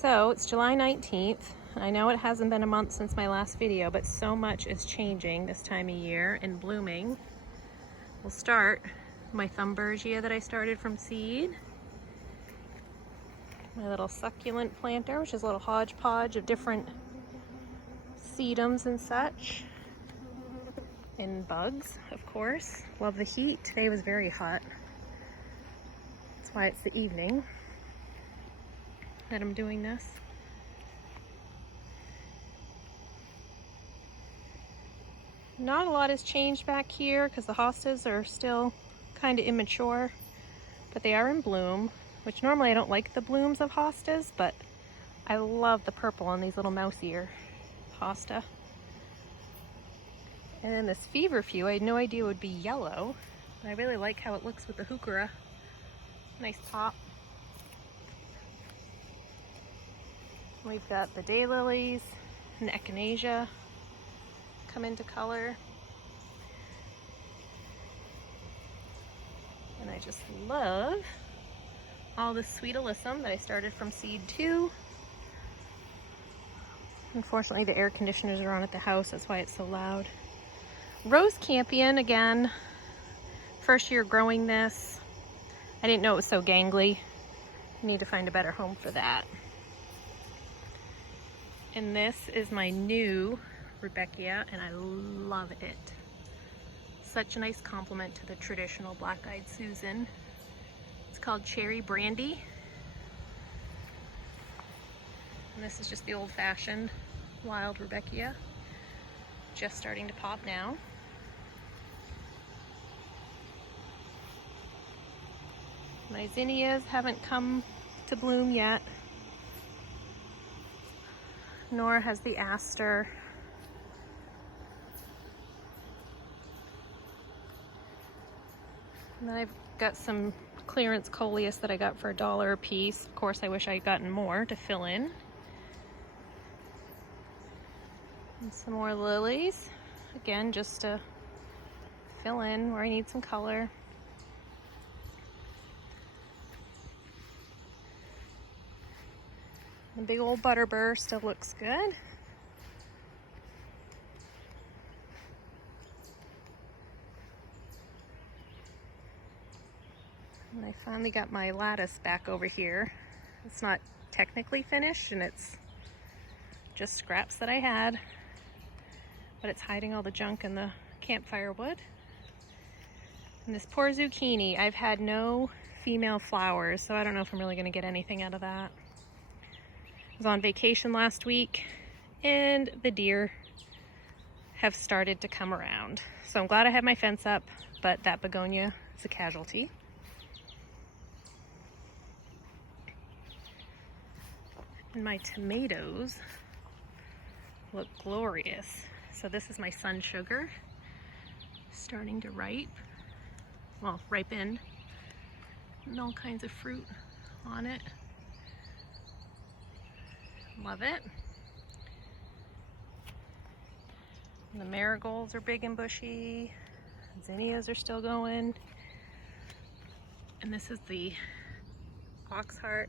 So it's July 19th. I know it hasn't been a month since my last video, but so much is changing this time of year and blooming. We'll start my Thumbergia that I started from seed. My little succulent planter, which is a little hodgepodge of different sedums and such. And bugs, of course. Love the heat. Today was very hot. That's why it's the evening that I'm doing this. Not a lot has changed back here because the hostas are still kind of immature, but they are in bloom, which normally I don't like the blooms of hostas, but I love the purple on these little mouse ear hosta. And then this feverfew, I had no idea it would be yellow, but I really like how it looks with the heuchera. Nice pop. We've got the daylilies and the echinacea come into color. And I just love all the sweet alyssum that I started from seed too. Unfortunately, the air conditioners are on at the house, that's why it's so loud. Rose campion, again, first year growing this. I didn't know it was so gangly. I need to find a better home for that. And this is my new Rudbeckia, and I love it. Such a nice complement to the traditional black-eyed Susan. It's called Cherry Brandy. And this is just the old-fashioned wild Rudbeckia. Just starting to pop now. My zinnias haven't come to bloom yet, nor has the aster. And then I've got some clearance coleus that I got for $1 a piece. Of course, I wish I had gotten more to fill in. And some more lilies, again, just to fill in where I need some color. The big old butterbur still looks good. And I finally got my lattice back over here. It's not technically finished, and it's just scraps that I had, but it's hiding all the junk in the campfire wood. And this poor zucchini, I've had no female flowers, so I don't know if I'm really going to get anything out of that. I was on vacation last week, and the deer have started to come around. So I'm glad I had my fence up, but that begonia is a casualty. And my tomatoes look glorious. So this is my sun sugar, starting to ripen, and all kinds of fruit on it. Love it. And the marigolds are big and bushy. Zinnias are still going. And this is the oxheart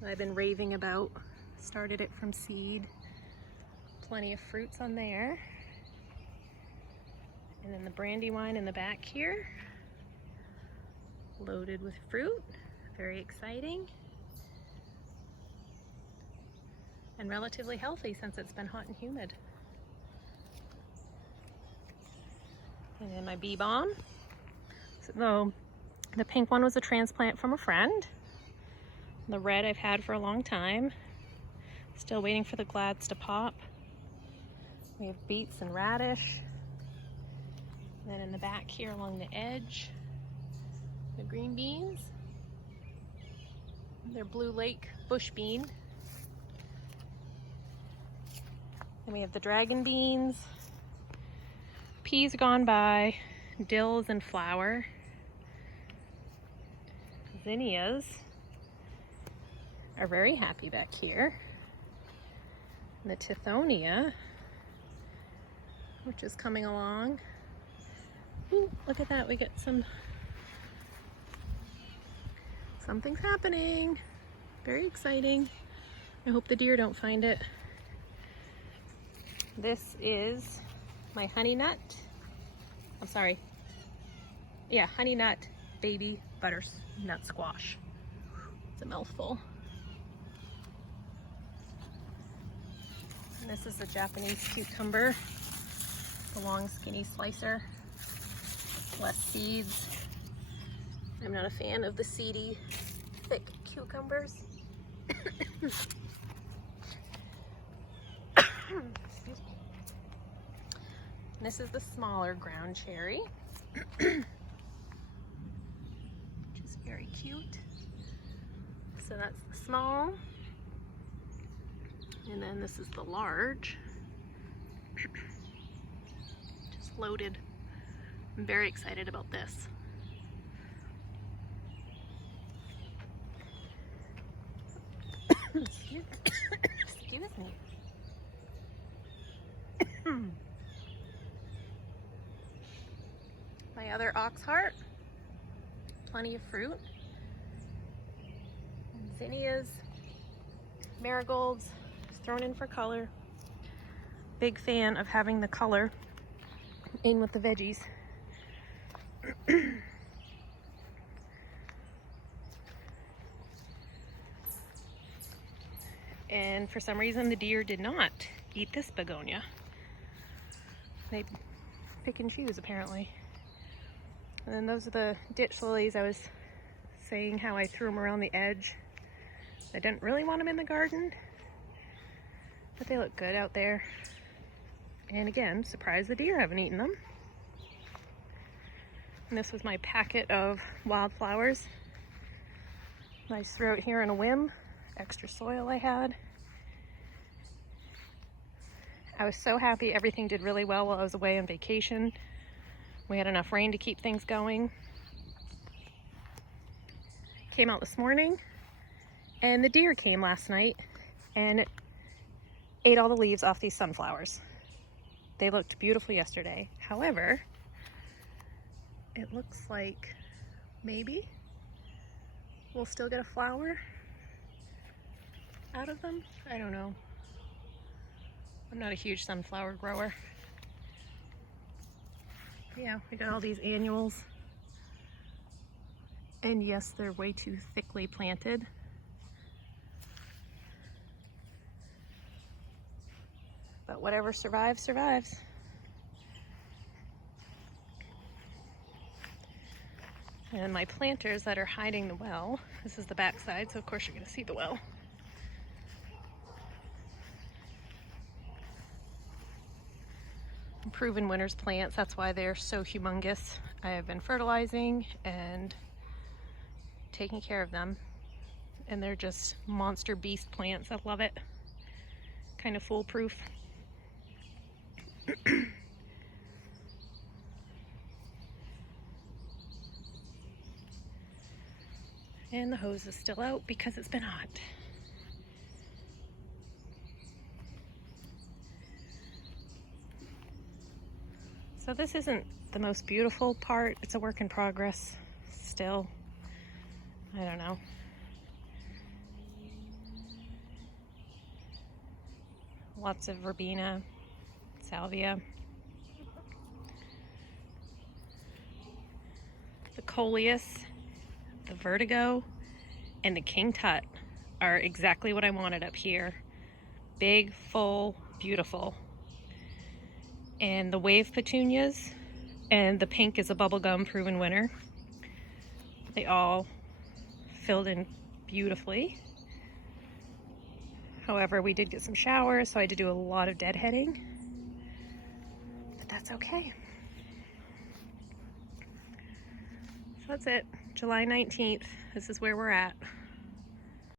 that I've been raving about. Started it from seed. Plenty of fruits on there. And then the brandywine in the back here. Loaded with fruit. Very exciting. And relatively healthy since it's been hot and humid. And then my bee balm. So the pink one was a transplant from a friend. The red I've had for a long time. Still waiting for the glads to pop. We have beets and radish. And then in the back here along the edge, the green beans. They're Blue Lake bush bean. Then we have the dragon beans. Peas gone by. Dills in flower. Zinnias are very happy back here. And the tithonia, which is coming along. Ooh, look at that, we get something's happening. Very exciting. I hope the deer don't find it. This is my honey nut. I'm sorry. Yeah, honey nut baby butternut squash. It's a mouthful. And this is a Japanese cucumber. The long skinny slicer. Less seeds. I'm not a fan of the seedy, thick cucumbers. Excuse me. And this is the smaller ground cherry, which is very cute. So that's the small. And then this is the large. Just loaded. I'm very excited about this. Excuse me. My other ox heart, plenty of fruit. And zinnias, marigolds, thrown in for color. Big fan of having the color in with the veggies. And for some reason the deer did not eat this begonia. They pick and choose apparently. And then those are the ditch lilies. I was saying how I threw them around the edge. I didn't really want them in the garden, but they look good out there. And again, surprised the deer haven't eaten them. And this was my packet of wildflowers. I threw out here on a whim. Extra soil I had. I was so happy everything did really well while I was away on vacation. We had enough rain to keep things going. Came out this morning and the deer came last night and ate all the leaves off these sunflowers. They looked beautiful yesterday. However, it looks like maybe we'll still get a flower out of them. I don't know. I'm not a huge sunflower grower. But yeah, we got all these annuals. And yes, they're way too thickly planted. But whatever survives, survives. And my planters that are hiding the well, this is the back side, so of course you're going to see the well. Proven winners plants, that's why they're so humongous. I have been fertilizing and taking care of them, and they're just monster beast plants. I love it. Kind of foolproof. And the hose is still out because it's been hot. So this isn't the most beautiful part. It's a work in progress still. I don't know. Lots of verbena, salvia. The coleus, the vertigo, and the king tut are exactly what I wanted up here. Big, full, beautiful. And the wave petunias and the pink is a bubblegum proven winner. They all filled in beautifully. However, we did get some showers, so I had to do a lot of deadheading. But that's okay. So that's it. July 19th. This is where we're at.